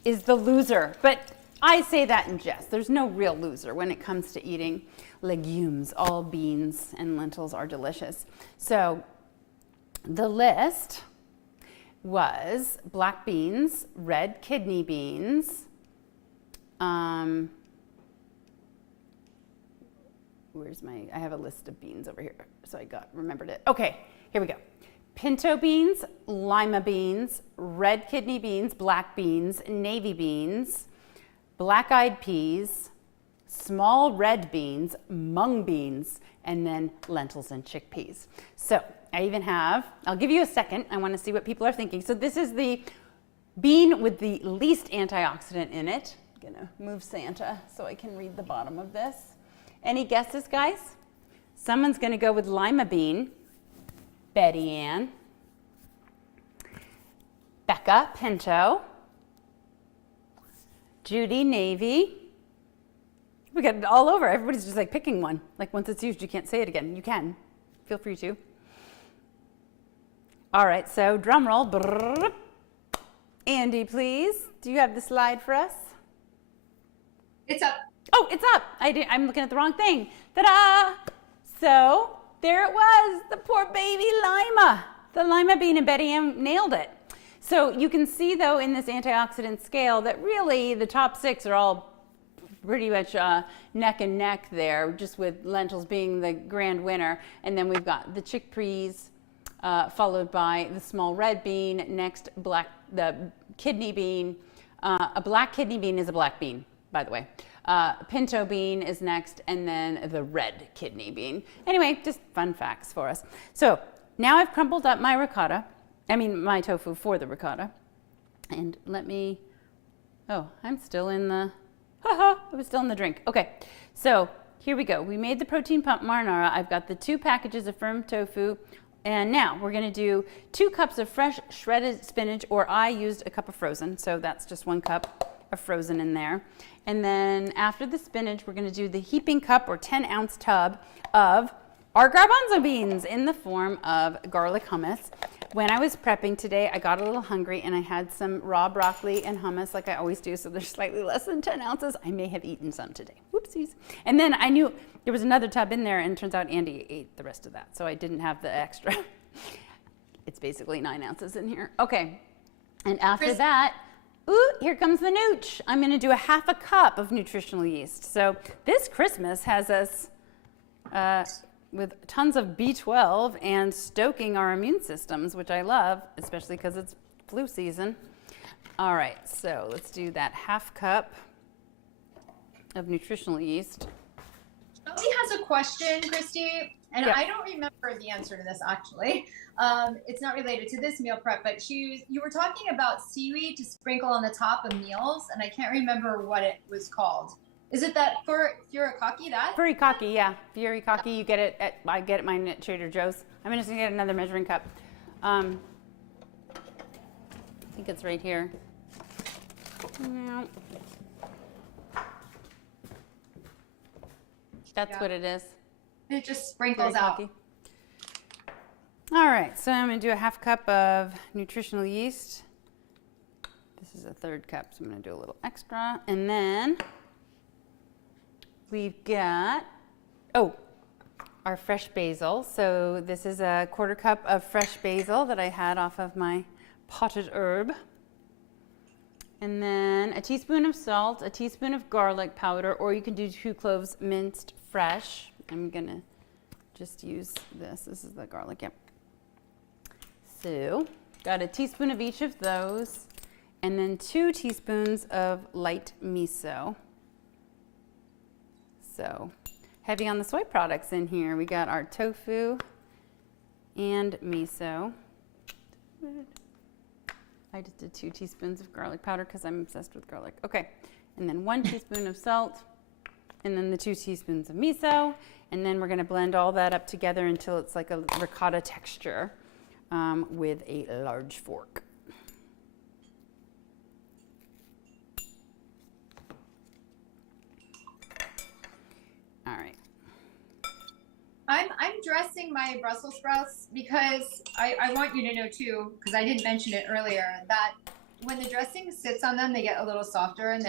is the loser. But I say that in jest. There's no real loser when it comes to eating legumes. All beans and lentils are delicious. So the list was black beans, red kidney beans, I have a list of beans over here, so remembered it. Okay, here we go. Pinto beans, lima beans, red kidney beans, black beans, navy beans, black-eyed peas, small red beans, mung beans, and then lentils and chickpeas. So I even have, I'll give you a second. I want to see what people are thinking. So this is the bean with the least antioxidant in it. I'm going to move Santa so I can read the bottom of this. Any guesses, guys? Someone's going to go with lima bean. Betty Ann. Becca, pinto. Judy, navy. We got it all over. Everybody's just like picking one. Like once it's used, you can't say it again. You can. Feel free to. All right, so drum roll. Brrr. Andy, please. Do you have the slide for us? It's up. Oh, it's up. I'm looking at the wrong thing. Ta-da! So there it was, the poor baby lima. The lima bean, and Betty Ann nailed it. So you can see, though, in this antioxidant scale that really the top 6 are all pretty much neck and neck there, just with lentils being the grand winner. And then we've got the chickpeas, followed by the small red bean, next the kidney bean. A black kidney bean is a black bean, by the way. Pinto bean is next, and then the red kidney bean. Anyway, just fun facts for us. So now I've crumbled up my my tofu for the ricotta. And I'm still in the, I was still in the drink. Okay, so here we go. We made the protein pump marinara. I've got the 2 packages of firm tofu. And now we're gonna do 2 cups of fresh shredded spinach, or I used a cup of frozen. So that's just 1 cup of frozen in there. And then after the spinach, we're gonna do the heaping cup or 10-ounce tub of our garbanzo beans in the form of garlic hummus. When I was prepping today, I got a little hungry and I had some raw broccoli and hummus like I always do, so there's slightly less than 10 ounces. I may have eaten some today. Whoopsies. And then I knew there was another tub in there, and it turns out Andy ate the rest of that, so I didn't have the extra. It's basically 9 ounces in here. Okay, and after that, ooh, here comes the nooch. I'm gonna do a half a cup of nutritional yeast. So this Christmas has us with tons of B12 and stoking our immune systems, which I love, especially because it's flu season. All right, so let's do that half cup of nutritional yeast. Shelby has a question, Kristi, and yeah. I don't remember the answer to this actually. It's not related to this meal prep, but you were talking about seaweed to sprinkle on the top of meals, and I can't remember what it was called. Is it that furikake that? Furikake, yeah. Furikake, you get it I get it mine at Trader Joe's. I'm just gonna get another measuring cup. I think it's right here. That's what it is. It just sprinkles out. All right, so I'm gonna do a half cup of nutritional yeast. This is a 1/3 cup, so I'm gonna do a little extra. And then we've got, our fresh basil. So this is a 1/4 cup of fresh basil that I had off of my potted herb. And then a teaspoon of salt, a teaspoon of garlic powder, or you can do 2 cloves minced fresh. I'm gonna just use this. This is the garlic, yep. So, got a teaspoon of each of those, and then 2 teaspoons of light miso. So, heavy on the soy products in here. We got our tofu and miso. I just did 2 teaspoons of garlic powder because I'm obsessed with garlic. Okay, and then 1 teaspoon of salt, and then the 2 teaspoons of miso, and then we're going to blend all that up together until it's like a ricotta texture with a large fork. All right. I'm dressing my Brussels sprouts because I want you to know too, because I didn't mention it earlier, that when the dressing sits on them, they get a little softer and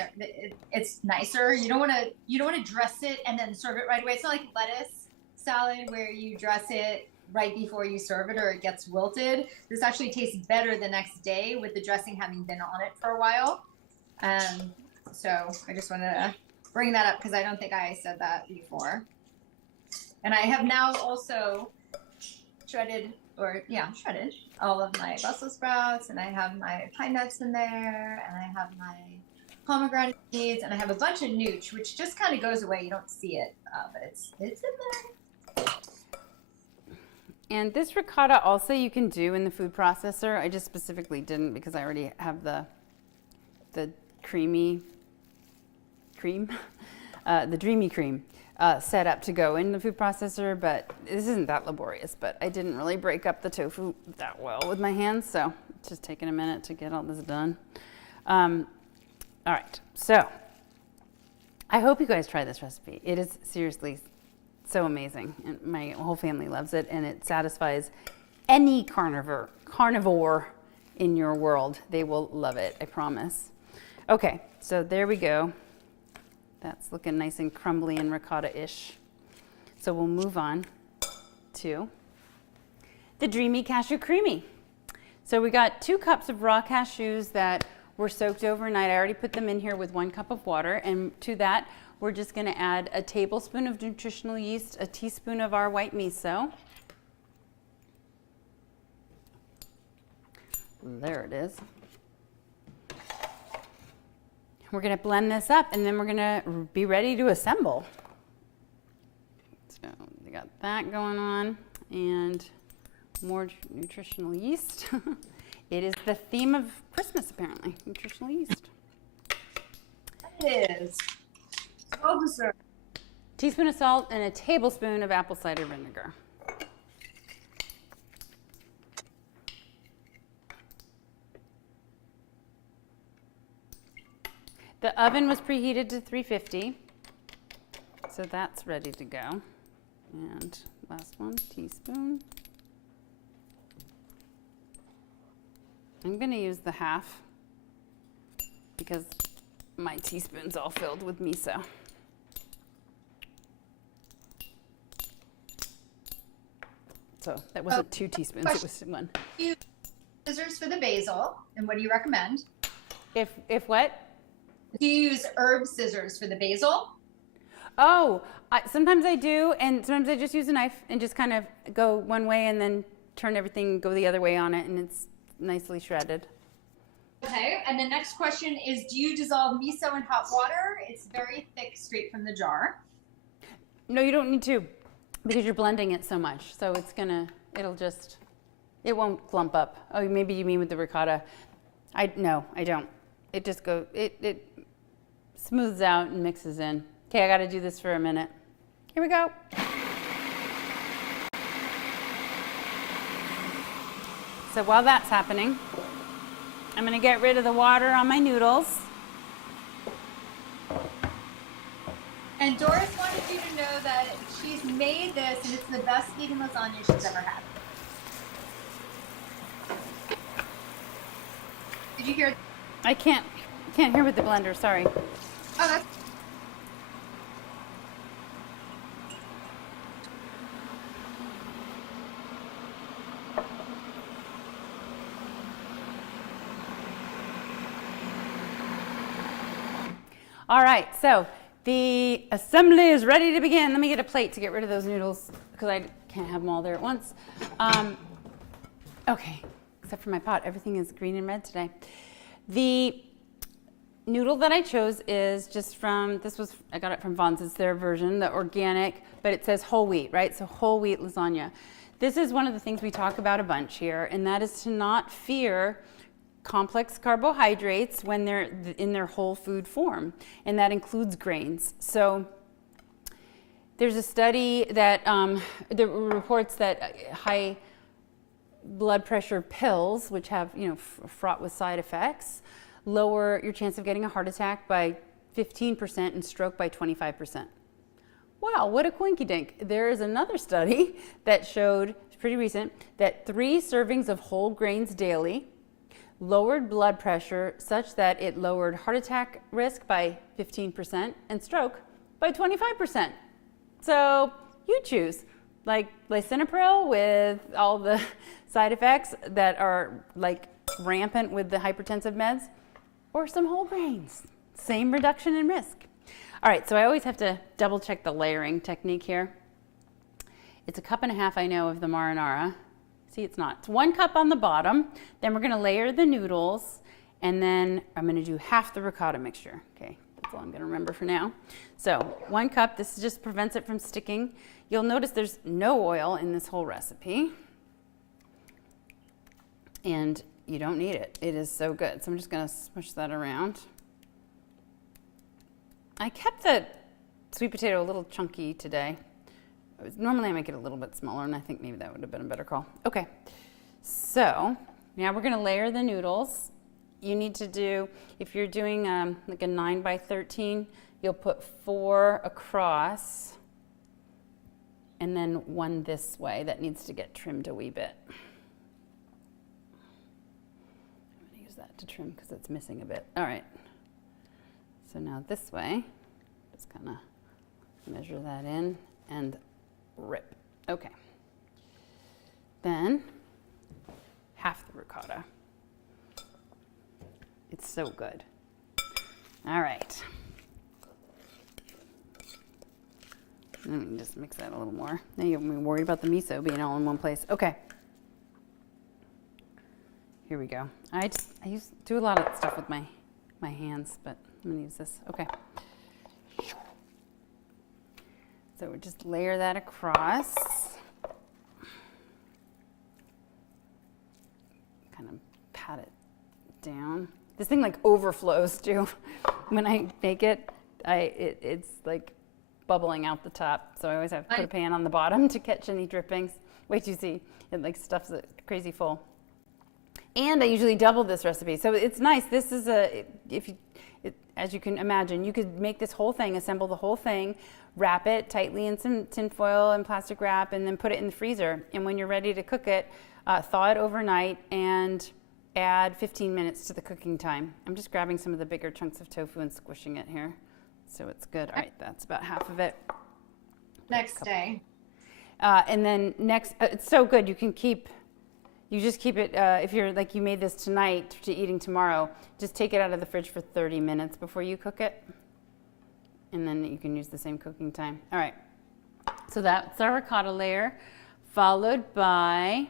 it's nicer. You don't want to dress it and then serve it right away. It's not like lettuce salad where you dress it right before you serve it or it gets wilted. This actually tastes better the next day with the dressing having been on it for a while. So I just wanted to bring that up because I don't think I said that before. And I have now also shredded all of my Brussels sprouts, and I have my pine nuts in there, and I have my pomegranate seeds, and I have a bunch of nooch, which just kind of goes away. You don't see it, but it's in there. And this ricotta also you can do in the food processor. I just specifically didn't because I already have the creamy cream, the dreamy cream. Set up to go in the food processor, but this isn't that laborious, but I didn't really break up the tofu that well with my hands, so it's just taking a minute to get all this done. All right, so I hope you guys try this recipe. It is seriously so amazing, and my whole family loves it, and it satisfies any carnivore in your world. They will love it, I promise. Okay, so there we go. That's looking nice and crumbly and ricotta-ish. So we'll move on to the Dreamy Cashew Creamy. So we got 2 cups of raw cashews that were soaked overnight. I already put them in here with 1 cup of water. And to that, we're just going to add a tablespoon of nutritional yeast, a teaspoon of our white miso. There it is. We're going to blend this up, and then we're going to be ready to assemble. So we got that going on, and more nutritional yeast. It is the theme of Christmas, apparently, nutritional yeast. It is. Salt dessert. Teaspoon of salt and a tablespoon of apple cider vinegar. The oven was preheated to 350, so that's ready to go. And last one, teaspoon. I'm going to use the half because my teaspoon's all filled with miso. So that wasn't 2 teaspoons, it was 1. Scissors for the basil, and what do you recommend? If what? Do you use herb scissors for the basil? Oh, sometimes I do, and sometimes I just use a knife and just kind of go one way and then turn everything, go the other way on it, and it's nicely shredded. Okay, and the next question is, do you dissolve miso in hot water? It's very thick straight from the jar. No, you don't need to because you're blending it so much. So it won't clump up. Oh, maybe you mean with the ricotta. No, I don't. It just goes, it smooths out and mixes in. Okay, I got to do this for a minute. Here we go. So while that's happening, I'm going to get rid of the water on my noodles. And Doris wanted you to know that she's made this and it's the best vegan lasagna she's ever had. Did you hear? I can't hear with the blender, sorry. Oh, that's... All right, so the assembly is ready to begin. Let me get a plate to get rid of those noodles because I can't have them all there at once. Okay, except for my pot. Everything is green and red today. The noodle that I chose is just from, I got it from Vons. It's their version, the organic, but it says whole wheat, right? So whole wheat lasagna. This is one of the things we talk about a bunch here, and that is to not fear complex carbohydrates when they're in their whole food form, and that includes grains. So There's a study that reports that high blood pressure pills, which have, fraught with side effects, lower your chance of getting a heart attack by 15% and stroke by 25%. Wow, what a coinky dink. There is another study that showed, it's pretty recent, that 3 servings of whole grains daily lowered blood pressure such that it lowered heart attack risk by 15% and stroke by 25%. So you choose, like lisinopril with all the side effects that are like rampant with the hypertensive meds, or some whole grains, same reduction in risk. All right, so I always have to double check the layering technique here. It's 1.5 cups, I know, of the marinara. See, it's not. It's 1 cup on the bottom. Then we're gonna layer the noodles, and then I'm gonna do half the ricotta mixture. Okay, that's all I'm gonna remember for now. So 1 cup, this just prevents it from sticking. You'll notice there's no oil in this whole recipe. And you don't need it. It is so good. So I'm just gonna smush that around. I kept the sweet potato a little chunky today. Normally I make it a little bit smaller, and I think maybe that would have been a better call. Okay, so now we're gonna layer the noodles. You need to do, if you're doing like a 9 by 13, you'll put 4 across and then 1 this way. That needs to get trimmed a wee bit. I'm gonna use that to trim because it's missing a bit. All right, so now this way, just kind of measure that in and rip. Okay. Then half the ricotta. It's so good. All right. Let me just mix that a little more. Now you're worried about the miso being all in one place. Okay. Here we go. I do a lot of stuff with my hands, but I'm gonna use this. Okay. So we just layer that across. Kind of pat it down. This thing like overflows too. When I make it, it's like bubbling out the top. So I always have to put a pan on the bottom to catch any drippings. Wait till you see, it like stuffs it crazy full. And I usually double this recipe. So it's nice. This is as you can imagine, you could make this whole thing, assemble the whole thing, wrap it tightly in some tin foil and plastic wrap, and then put it in the freezer. And when you're ready to cook it, thaw it overnight and add 15 minutes to the cooking time. I'm just grabbing some of the bigger chunks of tofu and squishing it here. So it's good. All right, that's about half of it. Next day. And then next, it's so good. You just keep it, if you're like you made this tonight to eating tomorrow, just take it out of the fridge for 30 minutes before you cook it. And then you can use the same cooking time. All right, so that's our ricotta layer, followed by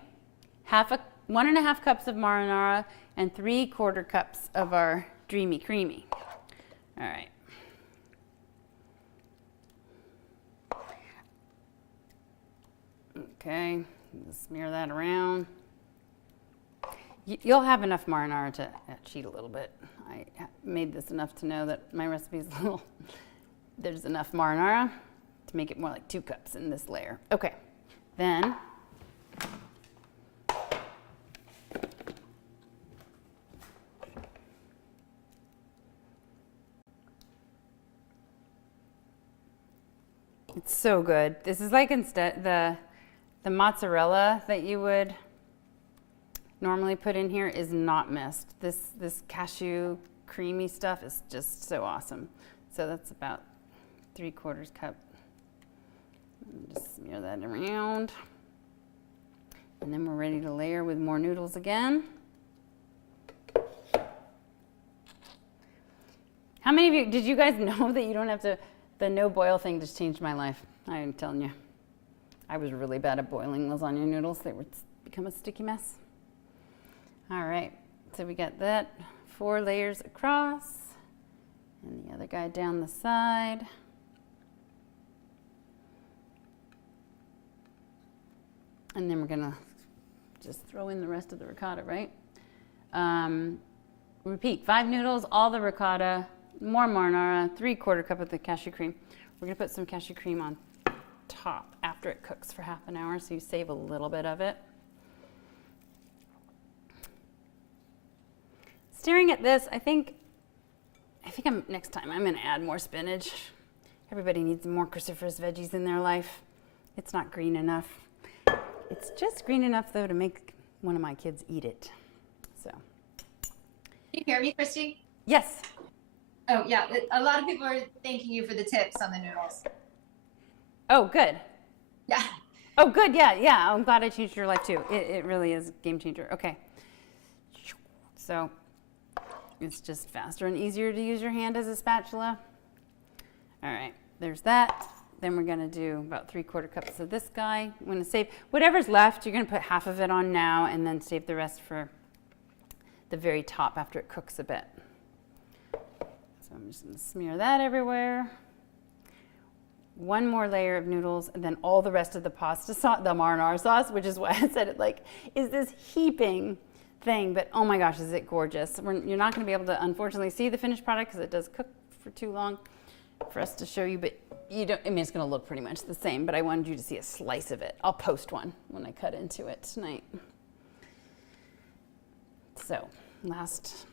1.5 cups of marinara and 3/4 cups of our Dreamy Creamy. All right. Okay, smear that around. You'll have enough marinara to cheat a little bit. I made this enough to know that my recipe is a little, there's enough marinara to make it more like 2 cups in this layer. Okay, then it's so good. This is like instead the mozzarella that you would normally put in here is not missed. This cashew creamy stuff is just so awesome. So that's about 3/4 cup. Just smear that around. And then we're ready to layer with more noodles again. How many of you, did you guys know that you don't have to, the no boil thing just changed my life? I am telling you. I was really bad at boiling lasagna noodles. They would become a sticky mess. All right, so we got that 4 layers across and the other guy down the side. And then we're gonna just throw in the rest of the ricotta, right? Repeat, 5 noodles, all the ricotta, more marinara, 3/4 cup of the cashew cream. We're gonna put some cashew cream on top after it cooks for half an hour, so you save a little bit of it. Staring at this, I think next time I'm gonna add more spinach. Everybody needs more cruciferous veggies in their life. It's not green enough. It's just green enough though to make one of my kids eat it. So. Can you hear me, Kristi? Yes. Oh yeah, a lot of people are thanking you for the tips on the noodles. Oh, good. Yeah. Oh, good. Yeah. I'm glad I changed your life too. It really is a game changer. Okay. So it's just faster and easier to use your hand as a spatula. All right, there's that. Then we're gonna do about 3/4 cups of this guy. I'm gonna save whatever's left. You're gonna put half of it on now and then save the rest for the very top after it cooks a bit. So I'm just gonna smear that everywhere. One more layer of noodles, and then all the rest of the pasta sauce, the marinara sauce, which is why I said it like is this heaping thing, but oh my gosh, is it gorgeous. You're not gonna be able to unfortunately see the finished product because it does cook for too long for us to show you, but you don't, I mean, it's gonna look pretty much the same, but I wanted you to see a slice of it. I'll post one when I cut into it tonight. So, last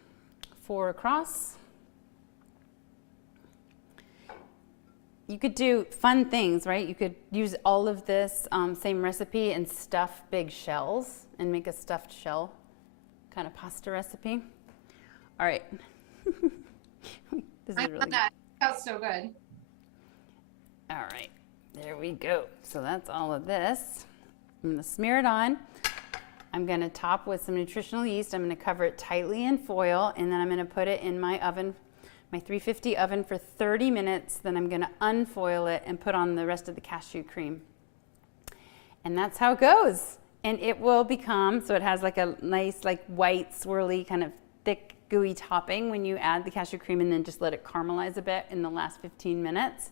4 across. You could do fun things, right? You could use all of this same recipe and stuff big shells and make a stuffed shell kind of pasta recipe. All right. This is really good. That sounds so good. All right, there we go. So that's all of this. I'm gonna smear it on. I'm gonna top with some nutritional yeast. I'm gonna cover it tightly in foil, and then I'm gonna put it in my oven, my 350 oven for 30 minutes. Then I'm gonna unfoil it and put on the rest of the cashew cream. And that's how it goes. And it will become, so it has like a nice like white swirly kind of thick gooey topping when you add the cashew cream, and then just let it caramelize a bit in the last 15 minutes.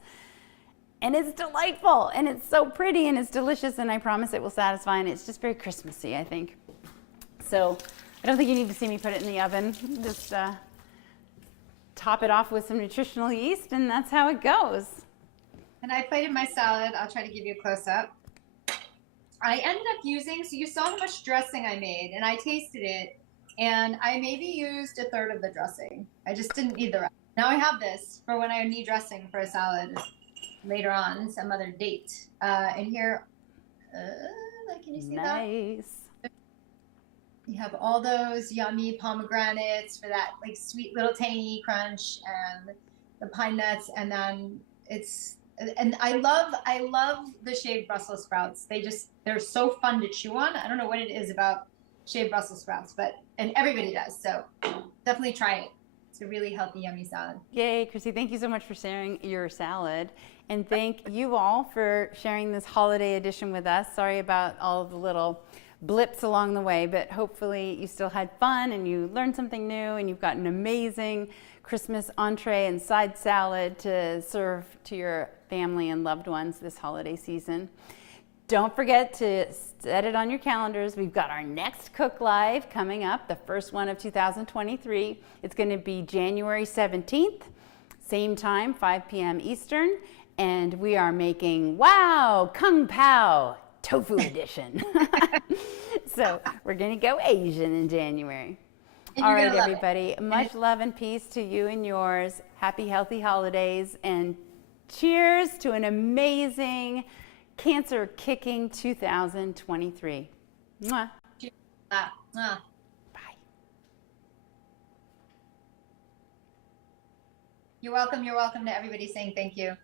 And it's delightful, and it's so pretty, and it's delicious, and I promise it will satisfy, and it's just very Christmassy, I think. So I don't think you need to see me put it in the oven. Just top it off with some nutritional yeast, and that's how it goes. And I plated my salad. I'll try to give you a close-up. I ended up using, so you saw how much dressing I made, and I tasted it, and I maybe used 1/3 of the dressing. I just didn't need the rest. Now I have this for when I need dressing for a salad later on, some other date. And here, can you see that? Nice. You have all those yummy pomegranates for that like sweet little tangy crunch, and the pine nuts, and then and I love the shaved Brussels sprouts. They're so fun to chew on. I don't know what it is about shaved Brussels sprouts, and everybody does. So definitely try it. It's a really healthy, yummy salad. Yay, Chrissy, thank you so much for sharing your salad. And thank you all for sharing this holiday edition with us. Sorry about all of the little blips along the way, but hopefully you still had fun and you learned something new, and you've got an amazing Christmas entree and side salad to serve to your family and loved ones this holiday season. Don't forget to set it on your calendars. We've got our next Cook Live coming up, the first one of 2023. It's going to be January 17th, same time, 5 p.m. Eastern. And we are making, wow, Kung Pao Tofu Edition. So we're going to go Asian in January. All right, everybody. Much love and peace to you and yours. Happy, healthy holidays. And cheers to an amazing cancer-kicking 2023. Mwah. Bye. You're welcome. You're welcome to everybody saying thank you.